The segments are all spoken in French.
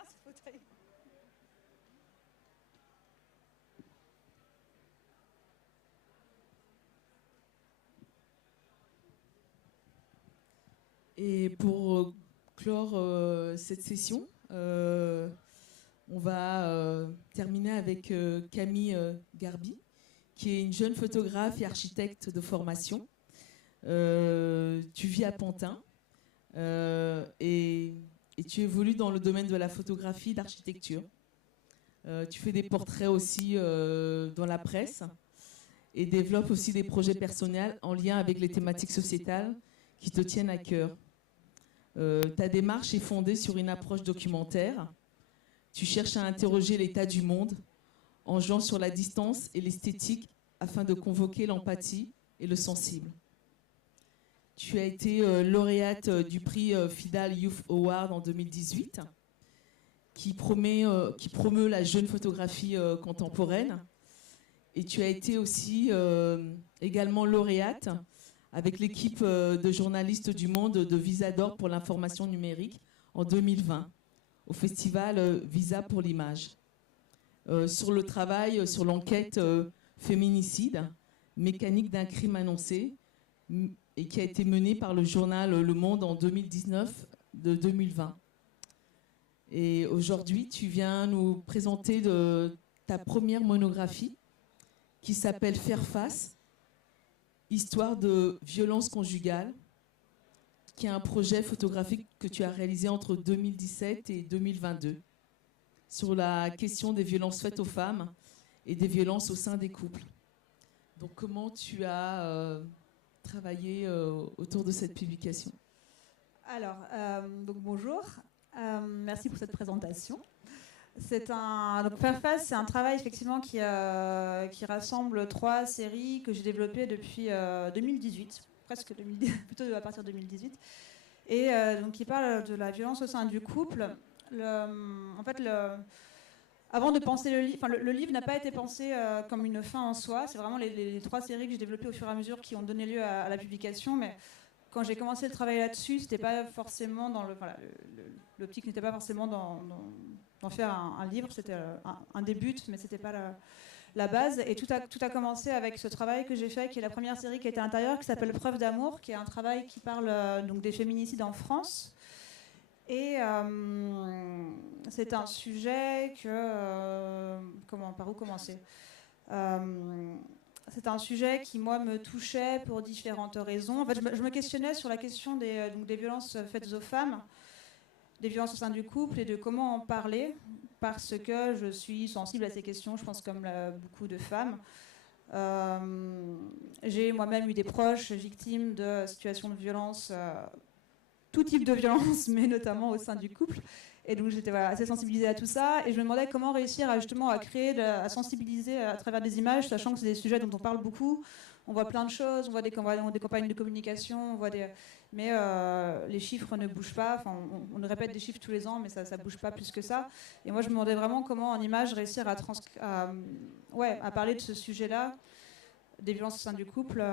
bien ce fauteuil. Et pour clore cette session, on va terminer avec Camille Garbi, qui est une jeune photographe et architecte de formation. Tu vis à Pantin et tu évolues dans le domaine de la photographie et de l'architecture. Tu fais des portraits aussi dans la presse et développes aussi des projets personnels en lien avec les thématiques sociétales qui te tiennent à cœur. Ta démarche est fondée sur une approche documentaire. Tu cherches à interroger l'état du monde en jouant sur la distance et l'esthétique afin de convoquer l'empathie et le sensible. Tu as été lauréate du prix FIDAL Youth Award en 2018, qui promeut la jeune photographie contemporaine. Et tu as été aussi également lauréate avec l'équipe de journalistes du Monde de Visa d'Or pour l'information numérique en 2020, au festival Visa pour l'image. Sur le travail, sur l'enquête féminicide, mécanique d'un crime annoncé, et qui a été menée par le journal Le Monde en 2019 de 2020. Et aujourd'hui, tu viens nous présenter ta première monographie qui s'appelle Faire face, histoire de violence conjugale, qui est un projet photographique que tu as réalisé entre 2017 et 2022 sur la question des violences faites aux femmes et des violences au sein des couples. Donc comment tu as travaillé autour de cette publication? Alors, donc bonjour, merci pour cette présentation. Donc Faire face, c'est un travail effectivement qui rassemble 3 séries que j'ai développées depuis 2018, presque 2010, plutôt à partir de 2018, et donc qui parle de la violence au sein du couple. Avant de penser le livre, le livre n'a pas été pensé comme une fin en soi. C'est vraiment les 3 séries que j'ai développées au fur et à mesure qui ont donné lieu à la publication, mais quand j'ai commencé le travail là-dessus, c'était pas forcément dans l'optique n'était pas forcément d'en faire un livre, c'était un début, mais c'était pas la base. Et tout a commencé avec ce travail que j'ai fait, qui est la première série qui était à l'intérieur, qui s'appelle Preuve d'amour, qui est un travail qui parle donc des féminicides en France. Et c'est un sujet par où commencer C'est un sujet qui, moi, me touchait pour différentes raisons. En fait, je me questionnais sur la question des violences faites aux femmes, des violences au sein du couple et de comment en parler, parce que je suis sensible à ces questions, je pense, comme beaucoup de femmes. J'ai moi-même eu des proches victimes de situations de violence, tout type de violence, mais notamment au sein du couple. Et donc j'étais assez sensibilisée à tout ça, et je me demandais comment réussir à sensibiliser à travers des images, sachant que c'est des sujets dont on parle beaucoup. On voit plein de choses, on voit des campagnes de communication, mais les chiffres ne bougent pas. Enfin, on nous répète des chiffres tous les ans, mais ça ne bouge pas plus que ça. Et moi, je me demandais vraiment comment en image réussir à parler de ce sujet-là, des violences au sein du couple,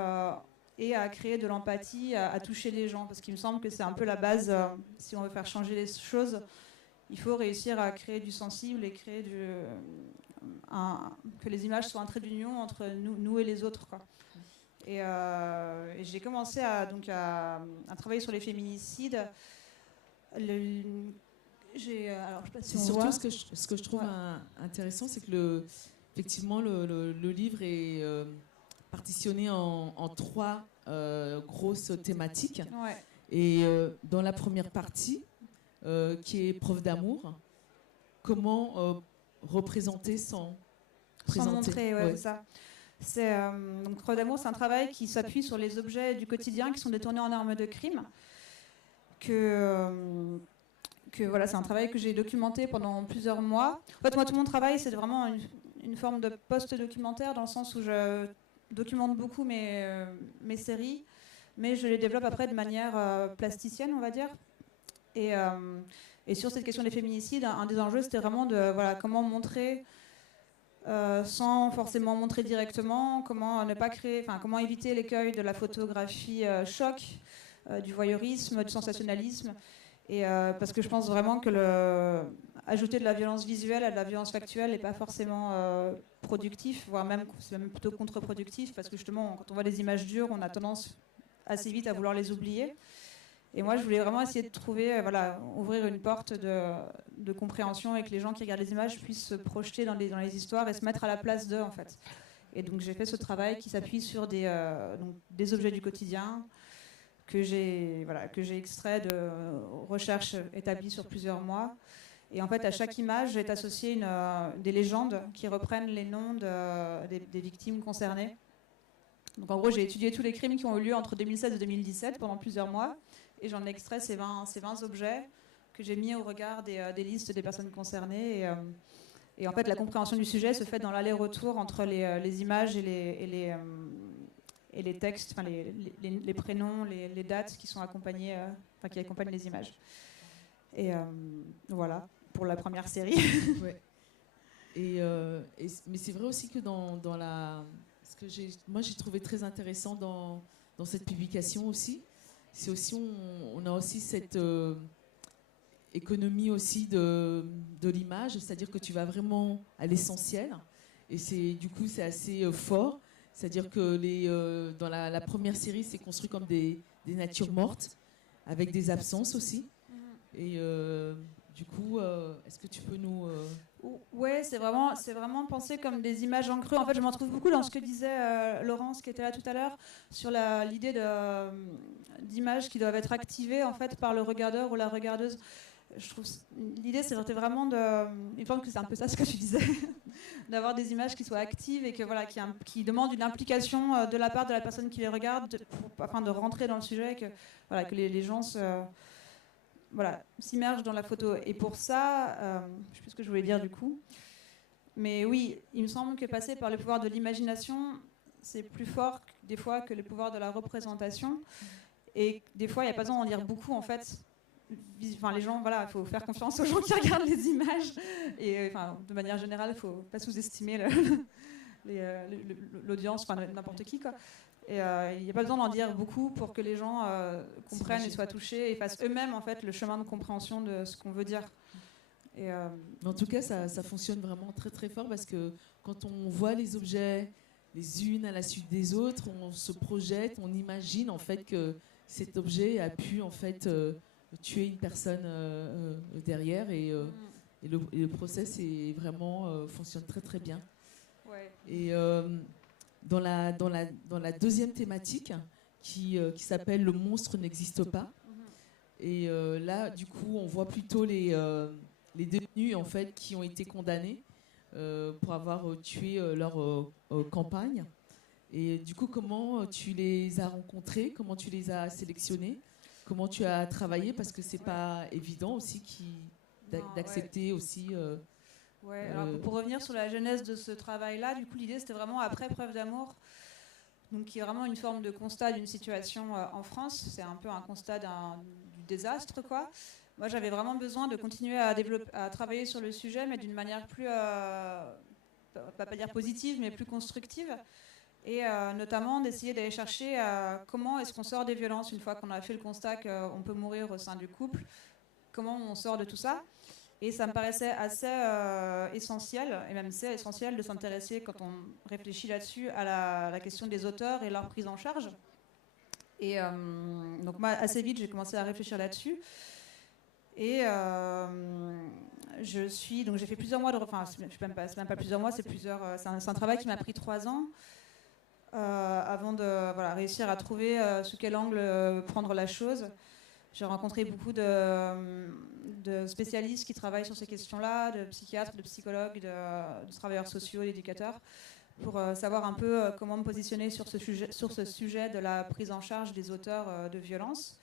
et à créer de l'empathie, à toucher les gens, parce qu'il me semble que c'est un peu la base. Si on veut faire changer les choses, il faut réussir à créer du sensible et créer que les images soient un trait d'union entre nous et les autres, quoi. Et j'ai commencé à travailler sur les féminicides. Alors, je sais pas si c'est surtout ce que je trouve intéressant, c'est que effectivement le livre est partitionné en 3 grosses thématiques. Ouais. Et dans la première partie, qui est Preuve d'amour, comment représenter sans présenter. Montrer, c'est ça. Donc Preuve d'amour, c'est un travail qui s'appuie sur les objets du quotidien qui sont détournés en armes de crime. C'est un travail que j'ai documenté pendant plusieurs mois. En fait, moi, tout mon travail, c'est vraiment une forme de post-documentaire, dans le sens où je documente beaucoup mes séries, mais je les développe après de manière plasticienne, on va dire. Et sur cette question des féminicides, un des enjeux, c'était vraiment comment montrer, sans forcément montrer directement, comment comment éviter l'écueil de la photographie choc, du voyeurisme, du sensationnalisme. Et parce que je pense vraiment que ajouter de la violence visuelle à de la violence factuelle n'est pas forcément productif, voire même, c'est même plutôt contre-productif, parce que justement, quand on voit des images dures, on a tendance assez vite à vouloir les oublier. Et moi, je voulais vraiment essayer de trouver, ouvrir une porte de compréhension et que les gens qui regardent les images puissent se projeter dans les histoires et se mettre à la place d'eux, en fait. Et donc, j'ai fait ce travail qui s'appuie sur des objets du quotidien que j'ai extrait de recherches établies sur plusieurs mois. Et en fait, à chaque image est associée des légendes qui reprennent les noms des victimes concernées. Donc, en gros, j'ai étudié tous les crimes qui ont eu lieu entre 2016 et 2017 pendant plusieurs mois. Et j'en ai extrait ces 20 objets que j'ai mis au regard des listes des personnes concernées. Et en fait, la compréhension du sujet se fait dans l'aller-retour entre les images et les textes, enfin les prénoms, les dates qui sont accompagnent les images. Et voilà, pour la première série. Ouais. Mais c'est vrai aussi que moi j'ai trouvé très intéressant dans cette publication aussi, c'est aussi on a aussi cette économie aussi de l'image, c'est-à-dire que tu vas vraiment à l'essentiel, et du coup c'est assez fort, c'est-à-dire que dans la première série c'est construit comme des natures mortes avec des absences aussi, et du coup est-ce que tu peux nous Ouais, c'est vraiment pensé comme des images en creux. En fait, je m'en trouve beaucoup dans ce que disait Laurence, qui était là tout à l'heure, sur l'idée d'images qui doivent être activées en fait par le regardeur ou la regardeuse. Je trouve l'idée, c'était vraiment il me semble que c'est un peu ça ce que tu disais, d'avoir des images qui soient actives et qui demandent une implication de la part de la personne qui les regarde, afin de rentrer dans le sujet, que les gens s'immergent dans la photo. Et pour ça, je ne sais plus ce que je voulais dire du coup, mais oui, il me semble que passer par le pouvoir de l'imagination, c'est plus fort des fois que le pouvoir de la représentation. Et des fois, il n'y a pas besoin d'en dire beaucoup en fait. Enfin, les gens, il faut faire confiance aux gens qui regardent les images. Et de manière générale, il ne faut pas sous-estimer l'audience, n'importe qui, quoi. Et il n'y a pas besoin d'en dire beaucoup pour que les gens comprennent et soient touchés et fassent eux-mêmes en fait le chemin de compréhension de ce qu'on veut dire. Et en tout cas, ça fonctionne vraiment très très fort, parce que quand on voit les objets les unes à la suite des autres, on se projette, on imagine en fait que cet objet a pu en fait tuer une personne derrière, et le process fonctionne très très bien. Ouais. Et dans la deuxième thématique qui s'appelle Le monstre n'existe pas, et là du coup on voit plutôt les détenus en fait qui ont été condamnés pour avoir tué leur campagne. Et du coup, comment tu les as rencontrés, comment tu les as sélectionnés, comment tu as travaillé, parce que c'est pas évident aussi d'accepter aussi. Alors pour revenir sur la genèse de ce travail-là, du coup l'idée c'était vraiment après Preuve d'amour, donc qui est vraiment une forme de constat d'une situation en France. C'est un peu un constat du désastre, quoi. Moi j'avais vraiment besoin de continuer à travailler sur le sujet, mais d'une manière plus, pas dire positive, mais plus constructive. Et notamment d'essayer d'aller chercher comment est-ce qu'on sort des violences une fois qu'on a fait le constat qu'on peut mourir au sein du couple, comment on sort de tout ça. Et ça me paraissait assez essentiel, et même c'est essentiel de s'intéresser, quand on réfléchit là-dessus, à la question des auteurs et leur prise en charge. Et donc moi, assez vite, j'ai commencé à réfléchir là-dessus. Et j'ai fait plusieurs mois c'est même pas plusieurs mois, c'est un travail qui m'a pris 3 ans. Avant de réussir à trouver sous quel angle prendre la chose. J'ai rencontré beaucoup de spécialistes qui travaillent sur ces questions-là, de psychiatres, de psychologues, de travailleurs sociaux, d'éducateurs, pour savoir un peu comment me positionner sur ce sujet de la prise en charge des auteurs de violences.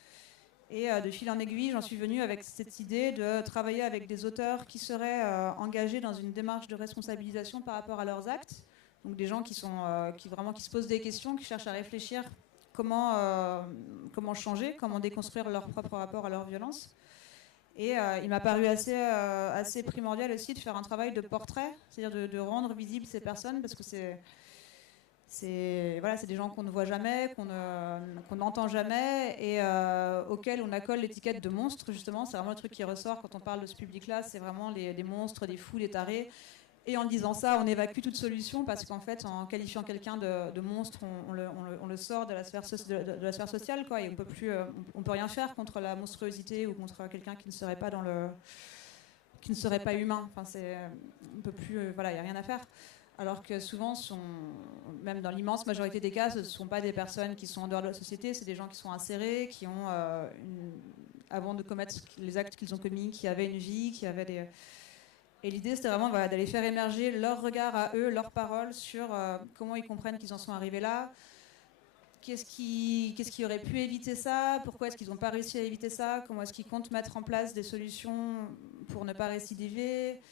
Et de fil en aiguille, j'en suis venue avec cette idée de travailler avec des auteurs qui seraient engagés dans une démarche de responsabilisation par rapport à leurs actes. Donc des gens qui se posent des questions, qui cherchent à réfléchir comment changer, comment déconstruire leur propre rapport à leur violence. Et il m'a paru assez primordial aussi de faire un travail de portrait, c'est-à-dire de rendre visibles ces personnes, parce que c'est des gens qu'on ne voit jamais, qu'on n'entend jamais et auxquels on accole l'étiquette de monstre, justement. C'est vraiment le truc qui ressort quand on parle de ce public-là, c'est vraiment des monstres, des fous, des tarés. Et en disant ça, on évacue toute solution parce qu'en fait, en qualifiant quelqu'un de monstre, on le sort de la sphère, de la sphère sociale, quoi, et on peut rien faire contre la monstruosité ou contre quelqu'un qui ne serait pas qui ne serait pas humain. Enfin, on peut plus, voilà, il y a rien à faire. Alors que souvent, même dans l'immense majorité des cas, ce ne sont pas des personnes qui sont en dehors de la société, c'est des gens qui sont insérés, qui ont, avant de commettre les actes qu'ils ont commis, qui avaient une vie, qui avaient des... Et l'idée, c'était vraiment d'aller faire émerger leur regard à eux, leurs paroles sur comment ils comprennent qu'ils en sont arrivés là, qu'est-ce qui aurait pu éviter ça, pourquoi est-ce qu'ils n'ont pas réussi à éviter ça, comment est-ce qu'ils comptent mettre en place des solutions pour ne pas récidiver,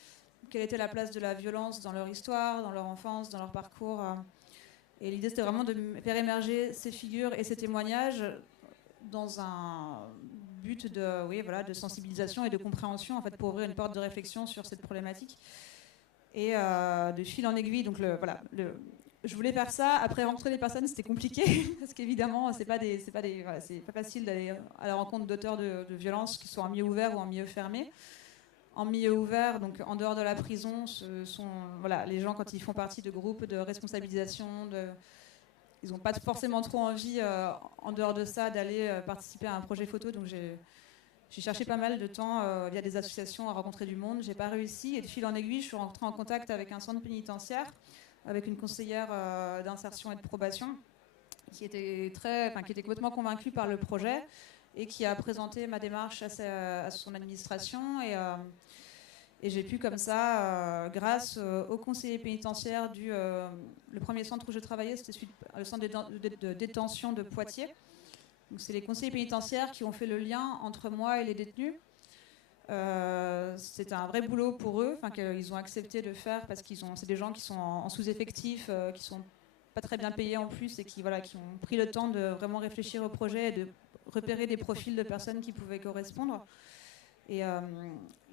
quelle était la place de la violence dans leur histoire, dans leur enfance, dans leur parcours. Et l'idée, c'était vraiment de faire émerger ces figures et ces témoignages dans un but de sensibilisation et de compréhension, en fait, pour ouvrir une porte de réflexion sur cette problématique. Et de fil en aiguille, donc je voulais faire ça. Après, rencontrer les personnes, c'était compliqué parce qu'évidemment, c'est pas facile d'aller à la rencontre d'auteurs de violences qui sont en milieu ouvert ou en milieu fermé. En milieu ouvert, donc en dehors de la prison, ce sont les gens quand ils font partie de groupes de responsabilisation, ils n'ont pas forcément trop envie, en dehors de ça, d'aller participer à un projet photo. Donc j'ai cherché pas mal de temps via des associations à rencontrer du monde. J'ai pas réussi. Et de fil en aiguille, je suis rentrée en contact avec un centre pénitentiaire, avec une conseillère d'insertion et de probation, qui était complètement convaincue par le projet et qui a présenté ma démarche à son administration. Et j'ai pu comme ça, grâce au conseiller pénitentiaire le premier centre où je travaillais, c'était le centre de détention de Poitiers. Donc c'est les conseillers pénitentiaires qui ont fait le lien entre moi et les détenus. C'était un vrai boulot pour eux, qu'ils ont accepté de faire parce c'est des gens qui sont en sous-effectif, qui sont pas très bien payés en plus et qui ont pris le temps de vraiment réfléchir au projet et de repérer des profils de personnes qui pouvaient correspondre. Et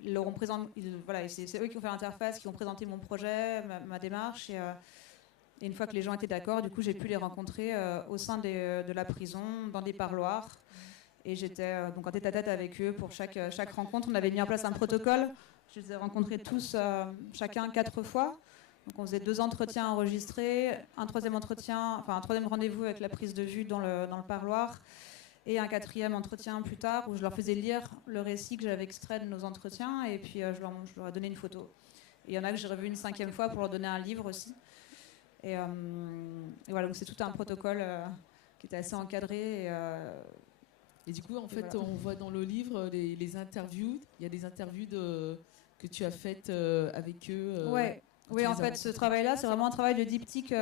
ils leur ont c'est eux qui ont fait l'interface, qui ont présenté mon projet, ma démarche. Et une fois que les gens étaient d'accord, du coup, j'ai pu les rencontrer au sein de la prison, dans des parloirs. Et j'étais donc en tête-à-tête avec eux pour chaque rencontre. On avait mis en place un protocole. Je les ai rencontrés tous, chacun 4 fois. Donc on faisait 2 entretiens enregistrés, un troisième rendez-vous avec la prise de vue dans le parloir. Et un 4e entretien plus tard où je leur faisais lire le récit que j'avais extrait de nos entretiens et puis je leur ai donné une photo. Et il y en a que j'ai revu une 5e fois pour leur donner un livre aussi. Et voilà, donc c'est tout un protocole qui était assez encadré. Et du coup, en fait, voilà. On voit dans le livre les interviews. Il y a des interviews que tu as faites avec eux. Oui, en fait, ce travail-là, c'est vraiment un travail de diptyque.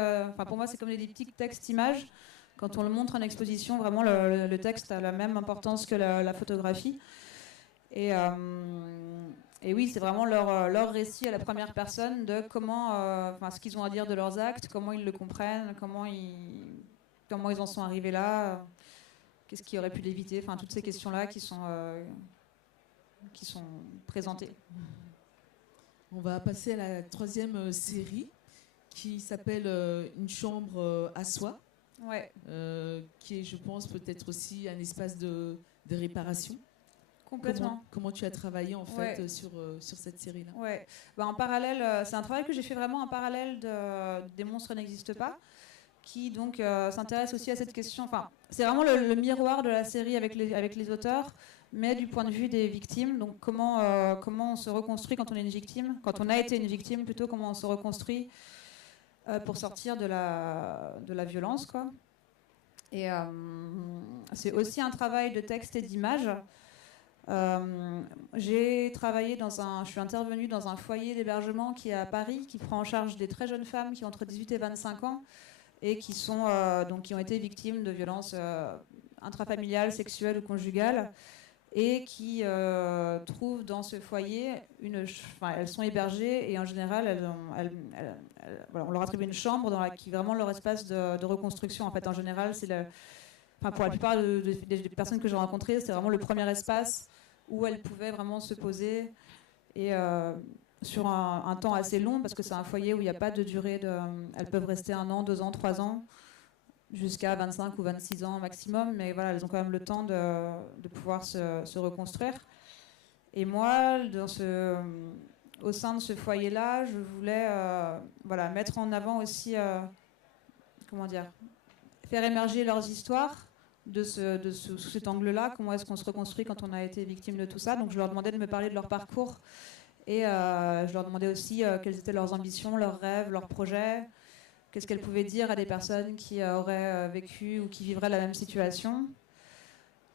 Pour moi, c'est comme des diptyques texte-image. Quand on le montre en exposition, vraiment, le texte a la même importance que la photographie. Et oui, c'est vraiment leur récit à la première personne de comment, ce qu'ils ont à dire de leurs actes, comment ils le comprennent, comment ils en sont arrivés là, qu'est-ce qui aurait pu l'éviter, toutes ces questions-là qui sont présentées. On va passer à la 3e série qui s'appelle Une chambre à soi. Ouais. Qui est, je pense, peut-être aussi un espace de réparation. Complètement. Comment tu as travaillé en fait sur cette série-là? Ouais. En parallèle, c'est un travail que j'ai fait vraiment en parallèle Des monstres n'existent pas, qui donc s'intéresse aussi à cette question. C'est vraiment le miroir de la série avec les auteurs, mais du point de vue des victimes. Donc comment on se reconstruit quand on est une victime, quand on a été une victime plutôt, comment on se reconstruit pour sortir de la violence, quoi. Et c'est aussi un travail de texte et d'image. Je suis intervenue dans un foyer d'hébergement qui est à Paris, qui prend en charge des très jeunes femmes qui ont entre 18 et 25 ans et qui ont été victimes de violences intrafamiliales, sexuelles ou conjugales, et qui trouvent dans ce foyer elles sont hébergées et en général on leur attribue une chambre qui est vraiment leur espace de reconstruction. En fait, en général, pour la plupart des personnes que j'ai rencontrées, c'est vraiment le premier espace où elles pouvaient vraiment se poser et sur un temps assez long, parce que c'est un foyer où il n'y a pas de durée. Elles peuvent rester 1 an, 2 ans, 3 ans, jusqu'à 25 ou 26 ans maximum, mais voilà, elles ont quand même le temps de pouvoir se reconstruire. Et moi, au sein de ce foyer-là, je voulais voilà, mettre en avant aussi, comment dire, faire émerger leurs histoires sous cet angle-là, comment est-ce qu'on se reconstruit quand on a été victime de tout ça. Donc je leur demandais de me parler de leur parcours et je leur demandais aussi quelles étaient leurs ambitions, leurs rêves, leurs projets, qu'est-ce qu'elles pouvaient dire à des personnes qui auraient vécu ou qui vivraient la même situation.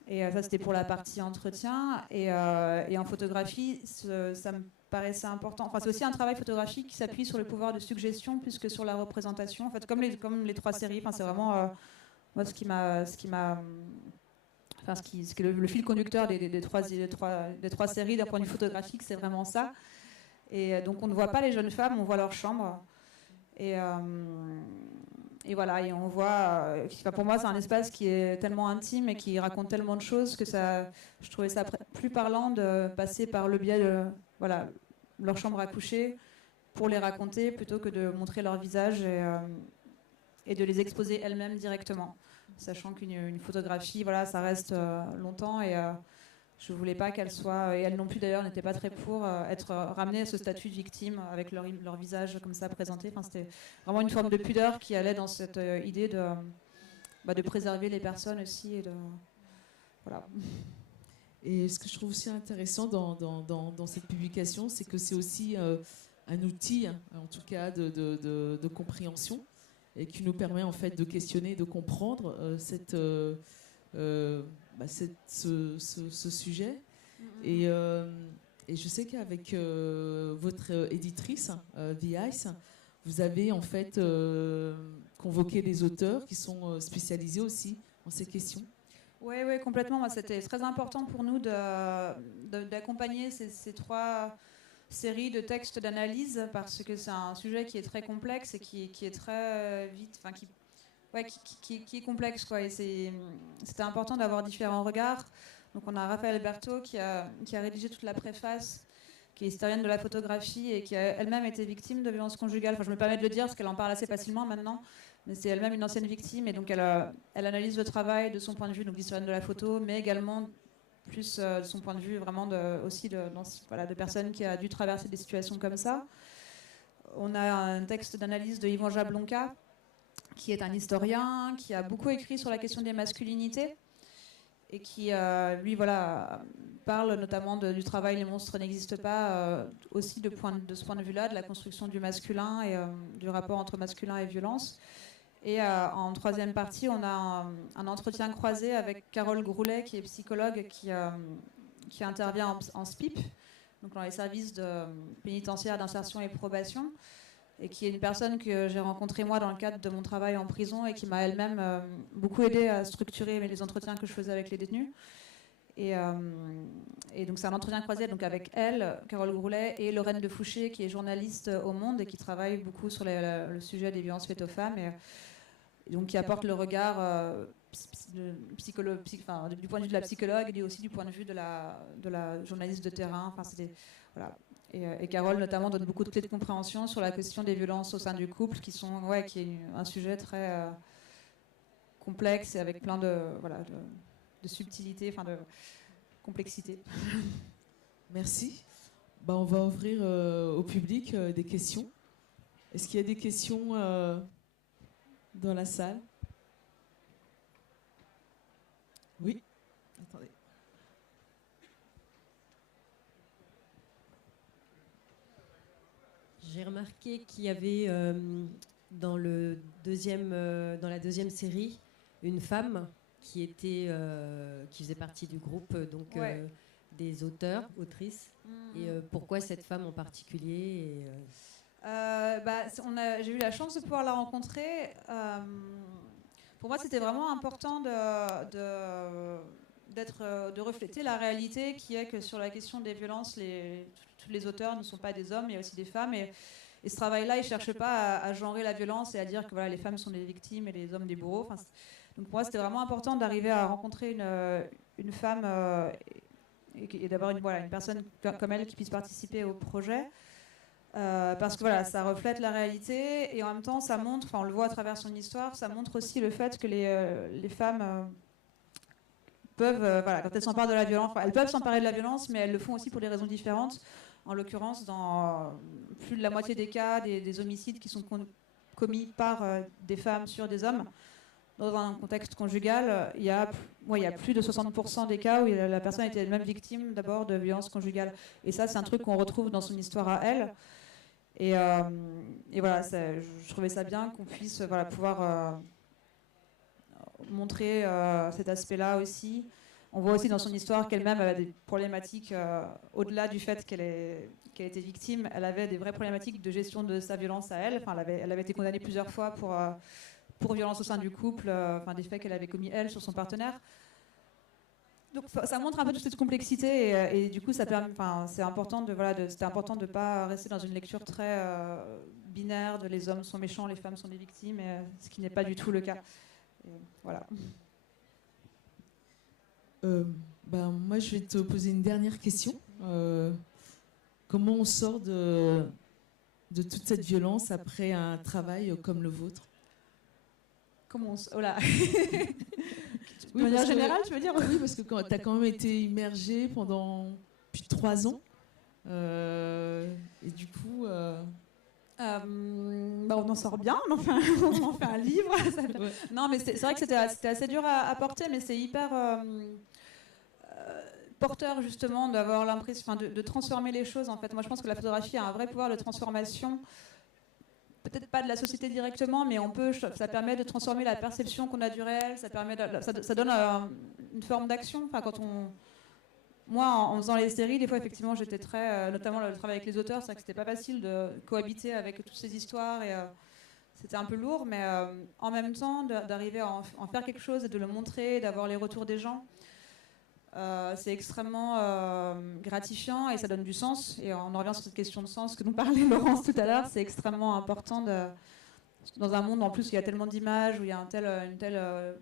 Et ça, c'était pour la partie entretien. Et en photographie, ça me paraissait important. Enfin, c'est aussi un travail photographique qui s'appuie sur le pouvoir de suggestion plus que sur la représentation. En fait, comme les 3 séries, enfin, c'est vraiment moi ce qui est le fil conducteur des trois séries d'un point de vue photographique, c'est vraiment ça. Et donc, on ne voit pas les jeunes femmes, on voit leur chambre. Et voilà, et on voit, pour moi, c'est un espace qui est tellement intime et qui raconte tellement de choses que je trouvais ça plus parlant de passer par le biais de voilà, leur chambre à coucher pour les raconter plutôt que de montrer leur visage et de les exposer elles-mêmes directement. Sachant qu'une photographie, voilà, ça reste longtemps et je ne voulais pas qu'elles soient, et elles non plus d'ailleurs n'étaient pas très pour être ramenées à ce statut de victime avec leur visage comme ça présenté. Enfin, c'était vraiment une forme de pudeur qui allait dans cette idée de préserver les personnes aussi. Voilà. Et ce que je trouve aussi intéressant dans cette publication, c'est que c'est aussi un outil, en tout cas, de compréhension et qui nous permet en fait de questionner, de comprendre ce sujet. Et je sais qu'avec votre éditrice, V-Ice, vous avez en fait convoqué des auteurs qui sont spécialisés aussi en ces questions. Oui, complètement. Moi, c'était très important pour nous d'accompagner ces 3 séries de textes d'analyse parce que c'est un sujet qui est très complexe et qui est très vite, enfin qui est complexe, quoi. Et c'était important d'avoir différents regards. Donc on a Raphaël Berthaud qui a rédigé toute la préface, qui est historienne de la photographie et qui a elle-même été victime de violences conjugales. Enfin, je me permets de le dire parce qu'elle en parle assez facilement maintenant, mais c'est elle-même une ancienne victime et donc elle analyse le travail de son point de vue, donc d'historienne de la photo, mais également plus de son point de vue vraiment de personnes qui a dû traverser des situations comme ça. On a un texte d'analyse de Yvan Jablonka, qui est un historien, qui a beaucoup écrit sur la question des masculinités et qui, lui, voilà, parle notamment du travail Les monstres n'existent pas, aussi de ce point de vue-là, de la construction du masculin et du rapport entre masculin et violence. Et en 3e partie, on a un entretien croisé avec Carole Groulet, qui est psychologue, qui intervient en SPIP, donc dans les services pénitentiaires d'insertion et probation, et qui est une personne que j'ai rencontrée moi dans le cadre de mon travail en prison et qui m'a elle-même beaucoup aidé à structurer les entretiens que je faisais avec les détenus. Et donc c'est un entretien croisé donc avec elle, Carole Groulet, et Lorraine de Fouché, qui est journaliste au Monde et qui travaille beaucoup sur le sujet des violences faites aux femmes. Et donc qui apporte le regard du point de vue de la psychologue et aussi du point de vue de la journaliste de terrain. Enfin, voilà. Et Carole notamment donne beaucoup de clés de compréhension sur la question des violences au sein du couple, qui est un sujet très complexe et avec plein de subtilité, enfin de complexité. Merci. On va ouvrir au public des questions. Est-ce qu'il y a des questions dans la salle? Oui. Attendez. J'ai remarqué qu'il y avait dans la deuxième série une femme qui faisait partie du groupe des auteurs, autrices. Et pourquoi cette femme en particulier j'ai eu la chance de pouvoir la rencontrer. Pour moi, c'était vraiment important de refléter la réalité qui est que sur la question des violences, tous les auteurs ne sont pas des hommes, il y a aussi des femmes. Et ce travail-là, il ne cherche pas à genrer la violence et à dire que voilà, les femmes sont des victimes et les hommes des bourreaux. Donc pour moi, c'était vraiment important d'arriver à rencontrer une femme et d'avoir une personne comme elle qui puisse participer au projet. parce que voilà, ça reflète la réalité et en même temps, ça montre, on le voit à travers son histoire, ça montre aussi le fait que les femmes peuvent, voilà, quand elles s'emparent de la violence, elles peuvent s'emparer de la violence, mais elles le font aussi pour des raisons différentes. En l'occurrence, dans plus de la moitié des cas, des homicides qui sont commis par des femmes sur des hommes, dans un contexte conjugal, il y a plus de 60% des cas où la personne était elle-même victime d'abord de violences conjugales. Et ça, c'est un truc qu'on retrouve dans son histoire à elle. Et voilà, je trouvais ça bien qu'on puisse pouvoir montrer cet aspect-là aussi. On voit aussi dans son histoire qu'elle-même avait des problématiques, au-delà du fait qu'elle était victime, elle avait des vraies problématiques de gestion de sa violence à elle. Enfin, elle avait été condamnée plusieurs fois pour violence au sein du couple, des faits qu'elle avait commis elle sur son partenaire. Donc ça montre un peu toute cette complexité et du coup ça permet, c'est important c'était important de pas rester dans une lecture très binaire de les hommes sont méchants, les femmes sont des victimes, ce qui n'est pas du tout le cas. Et voilà. Moi je vais te poser une dernière question. Comment on sort de toute cette violence après un travail comme le vôtre? Comment on... Oh là. De manière générale, tu veux dire? Oui, parce que tu as quand même été immergée pendant plus de 3 ans. Et du coup... on en sort bien, on en fait un livre. Ouais. Non, mais c'est vrai que c'était assez dur à porter, mais c'est hyper porteur, justement, d'avoir l'impression de transformer les choses. En fait. Moi, je pense que la photographie a un vrai pouvoir de transformation. Peut-être pas de la société directement, mais ça permet de transformer la perception qu'on a du réel, ça donne une forme d'action. Moi, en faisant les séries, des fois, effectivement, j'étais notamment le travail avec les auteurs, c'est vrai que c'était pas facile de cohabiter avec toutes ces histoires, et c'était un peu lourd, mais en même temps, d'arriver à en faire quelque chose et de le montrer, d'avoir les retours des gens, c'est extrêmement gratifiant et ça donne du sens. Et on en revient sur cette question de sens que nous parlait Laurence tout à l'heure. C'est extrêmement important dans un monde en plus où il y a tellement d'images, où il y a une telle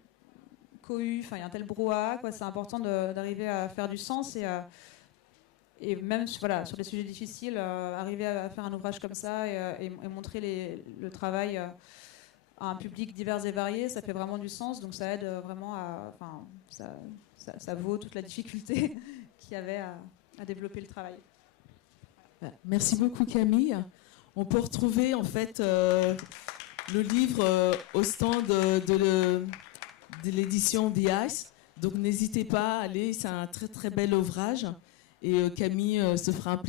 cohue, il y a un tel brouhaha. C'est important d'arriver à faire du sens et même sur des sujets difficiles, arriver à faire un ouvrage comme ça et montrer le travail à un public divers et varié, ça fait vraiment du sens. Donc ça aide vraiment ça vaut toute la difficulté qu'il y avait à développer le travail. Merci beaucoup Camille. On peut retrouver en fait le livre au stand de l'édition The Ice. Donc n'hésitez pas à aller, c'est un très très bel ouvrage. Et Camille se fera un plaisir